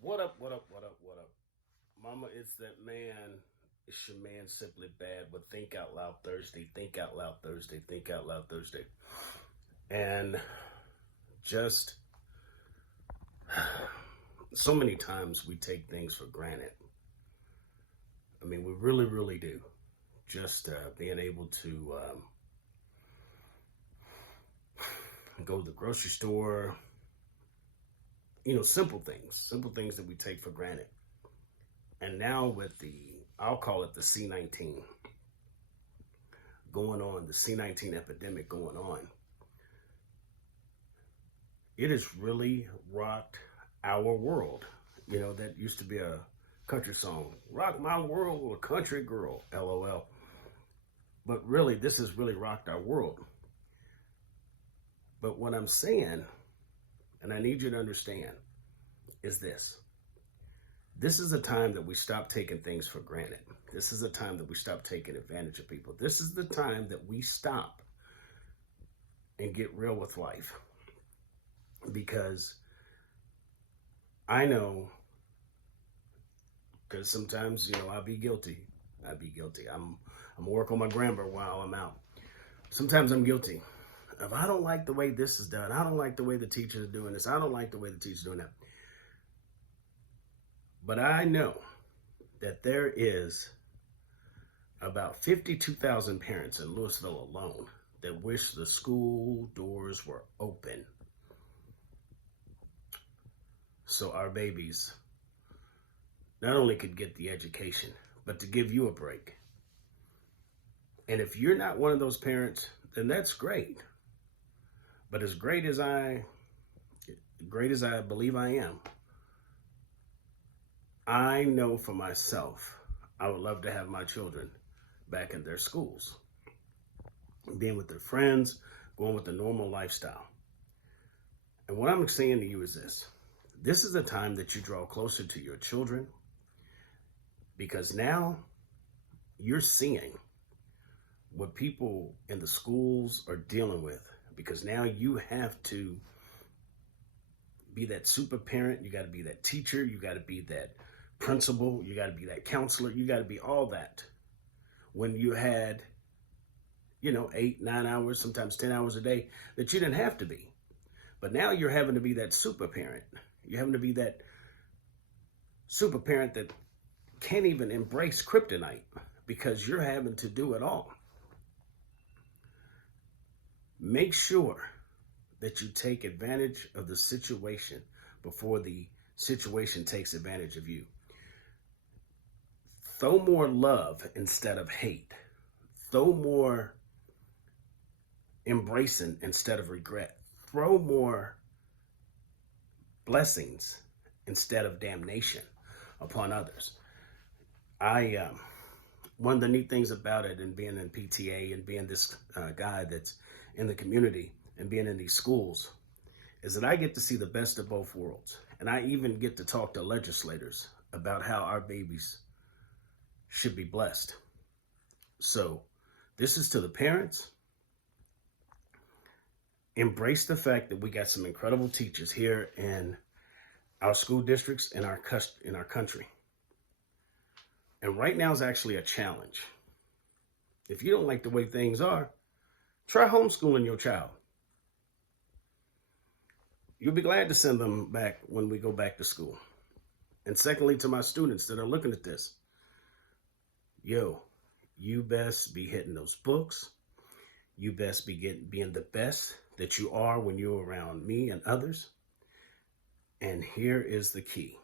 What up, what up, what up, what up? Mama, it's that man. It's your man Simply Bad with Think Out Loud Thursday, Think Out Loud Thursday, Think Out Loud Thursday. And just so many times we take things for granted. I mean, we really, really do. Just being able to go to the grocery store, simple things that we take for granted. And now with I'll call it the C-19 going on, the C-19 epidemic going on, it has really rocked our world. That used to be a country song, rock my world, a country girl, LOL. But really, this has really rocked our world. But what I'm saying, and I need you to understand, is this. This is a time that we stop taking things for granted. This is a time that we stop taking advantage of people. This is the time that we stop and get real with life. Because I know, because sometimes, I'll be guilty. I'm working on my grammar while I'm out. Sometimes I'm guilty. If I don't like the way this is done, I don't like the way the teacher is doing this, I don't like the way the teacher's doing that. But I know that there is about 52,000 parents in Louisville alone that wish the school doors were open so our babies not only could get the education, but to give you a break. And if you're not one of those parents, then that's great. But as great as I believe I am, I know for myself, I would love to have my children back in their schools, being with their friends, going with the normal lifestyle. And what I'm saying to you is this. This is a time that you draw closer to your children, because now you're seeing what people in the schools are dealing with, because now you have to be that super parent, you got to be that teacher, you got to be that principal, you got to be that counselor, you got to be all that. When you had, 8, 9 hours, sometimes 10 hours a day that you didn't have to be. But now you're having to be that super parent. You're having to be that super parent that can't even embrace kryptonite because you're having to do it all. Make sure that you take advantage of the situation before the situation takes advantage of you. Throw more love instead of hate. Throw more embracing instead of regret. Throw more blessings instead of damnation upon others. One of the neat things about it, and being in PTA and being this guy that's in the community and being in these schools, is that I get to see the best of both worlds. And I even get to talk to legislators about how our babies should be blessed. So this is to the parents. Embrace the fact that we got some incredible teachers here in our school districts, in our country. And right now is actually a challenge. If you don't like the way things are, try homeschooling your child. You'll be glad to send them back when we go back to school. And secondly, to my students that are looking at this, you best be hitting those books. You best be being the best that you are when you're around me and others. And here is the key.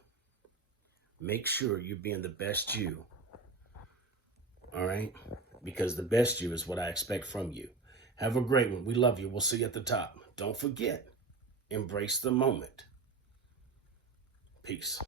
Make sure you're being the best you. All right? Because the best you is what I expect from you. Have a great one. We love you. We'll see you at the top. Don't forget, embrace the moment. Peace.